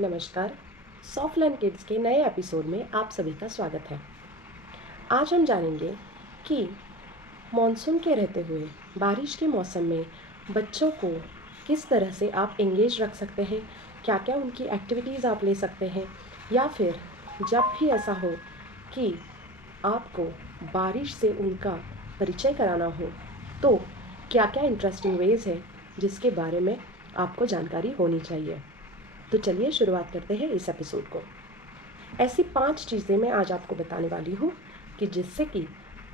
नमस्कार। Soft learn kids के नए एपिसोड में आप सभी का स्वागत है। आज हम जानेंगे कि मॉनसून के रहते हुए बारिश के मौसम में बच्चों को किस तरह से आप एंगेज रख सकते हैं, क्या क्या उनकी एक्टिविटीज़ आप ले सकते हैं, या फिर जब भी ऐसा हो कि आपको बारिश से उनका परिचय कराना हो तो क्या क्या इंटरेस्टिंग वेज़ है जिसके बारे में आपको जानकारी होनी चाहिए। तो चलिए शुरुआत करते हैं इस एपिसोड को। ऐसी 5 चीज़ें मैं आज आपको बताने वाली हूँ कि जिससे कि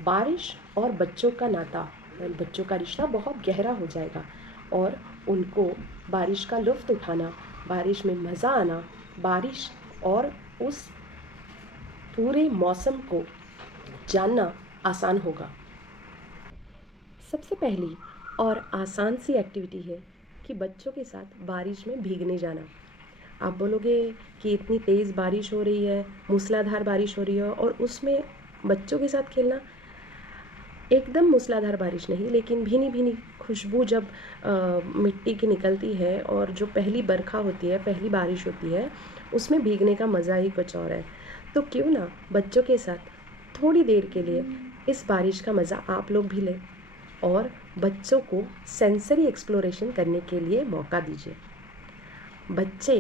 बारिश और बच्चों का नाता, बच्चों का रिश्ता बहुत गहरा हो जाएगा और उनको बारिश का लुत्फ़ उठाना, बारिश में मज़ा आना, बारिश और उस पूरे मौसम को जानना आसान होगा। सबसे पहली और आसान सी एक्टिविटी है कि बच्चों के साथ बारिश में भीगने जाना। आप बोलोगे कि इतनी तेज़ बारिश हो रही है, मूसलाधार बारिश हो रही है और उसमें बच्चों के साथ खेलना। एकदम मूसलाधार बारिश नहीं, लेकिन भीनी-भीनी खुशबू जब मिट्टी की निकलती है और जो पहली बरखा होती है, पहली बारिश होती है, उसमें भीगने का मज़ा ही कुछ और है। तो क्यों ना बच्चों के साथ थोड़ी देर के लिए इस बारिश का मज़ा आप लोग भी लें और बच्चों को सेंसरी एक्सप्लोरेशन करने के लिए मौका दीजिए। बच्चे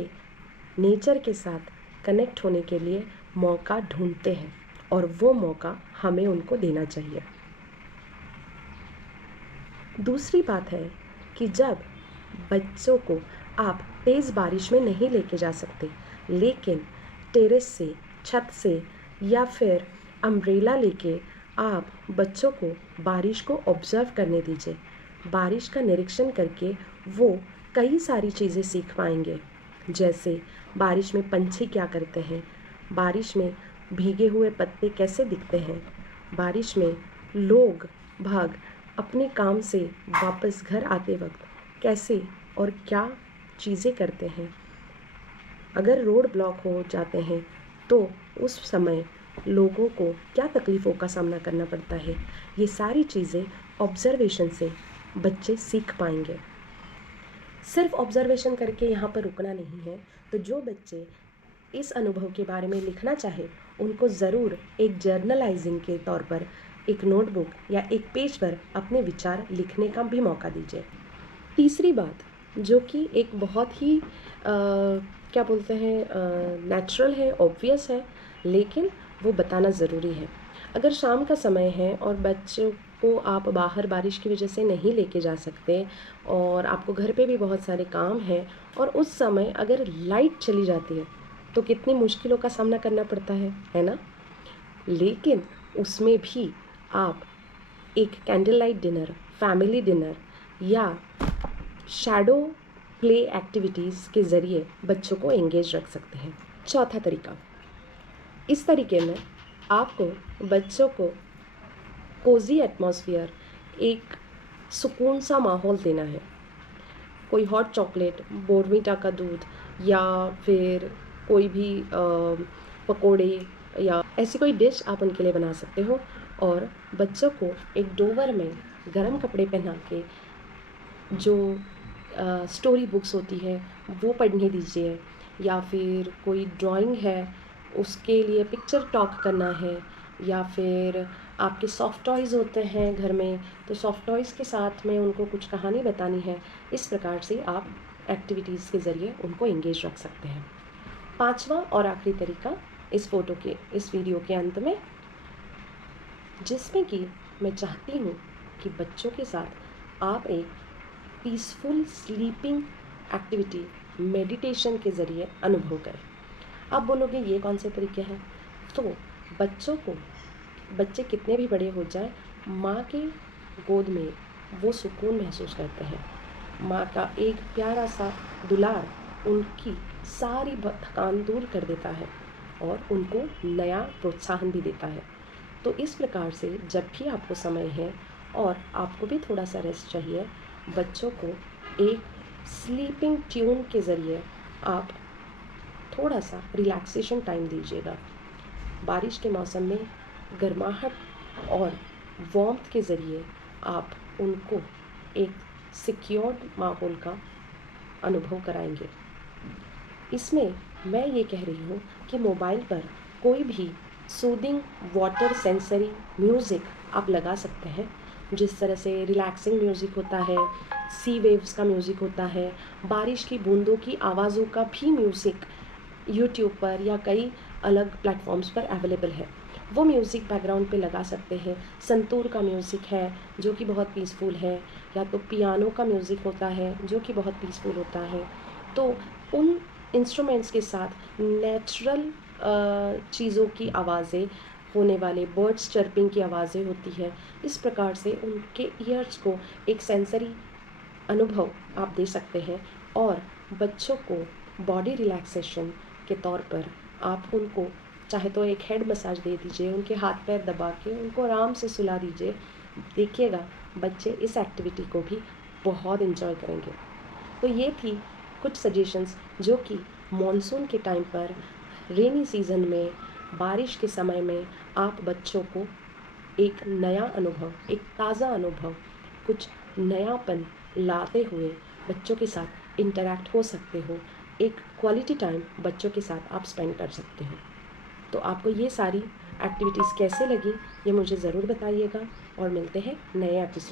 नेचर के साथ कनेक्ट होने के लिए मौका ढूंढते हैं और वो मौका हमें उनको देना चाहिए। दूसरी बात है कि जब बच्चों को आप तेज़ बारिश में नहीं लेके जा सकते, लेकिन टेरेस से, छत से या फिर अम्ब्रेला लेके आप बच्चों को बारिश को ऑब्ज़र्व करने दीजिए। बारिश का निरीक्षण करके वो कई सारी चीज़ें सीख पाएंगे, जैसे बारिश में पंछी क्या करते हैं, बारिश में भीगे हुए पत्ते कैसे दिखते हैं, बारिश में लोग भाग अपने काम से वापस घर आते वक्त कैसे और क्या चीज़ें करते हैं। अगर रोड ब्लॉक हो जाते हैं तो उस समय लोगों को क्या तकलीफ़ों का सामना करना पड़ता है। ये सारी चीज़ें ऑब्ज़र्वेशन से बच्चे सीख पाएंगे। सिर्फ ऑब्ज़र्वेशन करके यहाँ पर रुकना नहीं है, तो जो बच्चे इस अनुभव के बारे में लिखना चाहे उनको ज़रूर एक जर्नलाइजिंग के तौर पर एक नोटबुक या एक पेज पर अपने विचार लिखने का भी मौका दीजिए। तीसरी बात जो कि एक बहुत ही क्या बोलते हैं, नेचुरल है, ऑब्वियस है, लेकिन वो बताना ज़रूरी है। अगर शाम का समय है और बच्चों को आप बाहर बारिश की वजह से नहीं लेके जा सकते और आपको घर पे भी बहुत सारे काम हैं और उस समय अगर लाइट चली जाती है तो कितनी मुश्किलों का सामना करना पड़ता है ना? लेकिन उसमें भी आप एक candle light dinner, family dinner या शैडो प्ले एक्टिविटीज़ के ज़रिए बच्चों को एंगेज रख सकते हैं। चौथा तरीका, इस तरीके में आपको बच्चों को कोज़ी एटमॉस्फेयर, एक सुकून सा माहौल देना है। कोई हॉट चॉकलेट, बोर्नवीटा का दूध या फिर कोई भी पकोड़े या ऐसी कोई डिश आप उनके लिए बना सकते हो और बच्चों को एक डोवर में गर्म कपड़े पहना के जो स्टोरी बुक्स होती है वो पढ़ने दीजिए, या फिर कोई ड्राइंग है उसके लिए पिक्चर टॉक करना है, या फिर आपके सॉफ्ट टॉयज़ होते हैं घर में तो सॉफ्ट टॉयज़ के साथ में उनको कुछ कहानी बतानी है। इस प्रकार से आप एक्टिविटीज़ के ज़रिए उनको एंगेज रख सकते हैं। पांचवा और आखिरी तरीका इस वीडियो के अंत में, जिसमें कि मैं चाहती हूँ कि बच्चों के साथ आप एक पीसफुल स्लीपिंग एक्टिविटी मेडिटेशन के ज़रिए अनुभव करें। आप बोलोगे ये कौन से तरीके हैं? तो बच्चे कितने भी बड़े हो जाएं, माँ के गोद में वो सुकून महसूस करते हैं। माँ का एक प्यारा सा दुलार उनकी सारी थकान दूर कर देता है और उनको नया प्रोत्साहन भी देता है। तो इस प्रकार से जब भी आपको समय है और आपको भी थोड़ा सा रेस्ट चाहिए, बच्चों को एक स्लीपिंग ट्यून के ज़रिए आप थोड़ा सा रिलैक्सेशन टाइम दीजिएगा। बारिश के मौसम में गर्माहट और वार्मथ के ज़रिए आप उनको एक सिक्योर्ड माहौल का अनुभव कराएंगे। इसमें मैं ये कह रही हूँ कि मोबाइल पर कोई भी सूदिंग वाटर सेंसरी म्यूज़िक आप लगा सकते हैं। जिस तरह से रिलैक्सिंग म्यूज़िक होता है, सी वेव्स का म्यूज़िक होता है, बारिश की बूंदों की आवाज़ों का भी म्यूज़िक यूट्यूब पर या कई अलग प्लेटफॉर्म्स पर अवेलेबल है। वो म्यूज़िक बैकग्राउंड पे लगा सकते हैं। संतूर का म्यूज़िक है जो कि बहुत पीसफुल है, या तो पियानो का म्यूज़िक होता है जो कि बहुत पीसफुल होता है। तो उन इंस्ट्रूमेंट्स के साथ नेचुरल चीज़ों की आवाज़ें होने वाले बर्ड्स चर्पिंग की आवाज़ें होती है। इस प्रकार से उनके ईयर्स को एक सेंसरी अनुभव आप दे सकते हैं। और बच्चों को बॉडी रिलैक्सेशन के तौर पर आप उनको चाहे तो एक हेड मसाज दे दीजिए, उनके हाथ पैर दबा के उनको आराम से सुला दीजिए। देखिएगा बच्चे इस एक्टिविटी को भी बहुत इन्जॉय करेंगे। तो ये थी कुछ सजेशंस जो कि मॉनसून के टाइम पर, रेनी सीज़न में, बारिश के समय में आप बच्चों को एक नया अनुभव, एक ताज़ा अनुभव, कुछ नयापन लाते हुए बच्चों के साथ इंटरैक्ट हो सकते हो। एक क्वालिटी टाइम बच्चों के साथ आप स्पेंड कर सकते हो। तो आपको ये सारी एक्टिविटीज़ कैसे लगी ये मुझे ज़रूर बताइएगा, और मिलते हैं नए एपिसोड।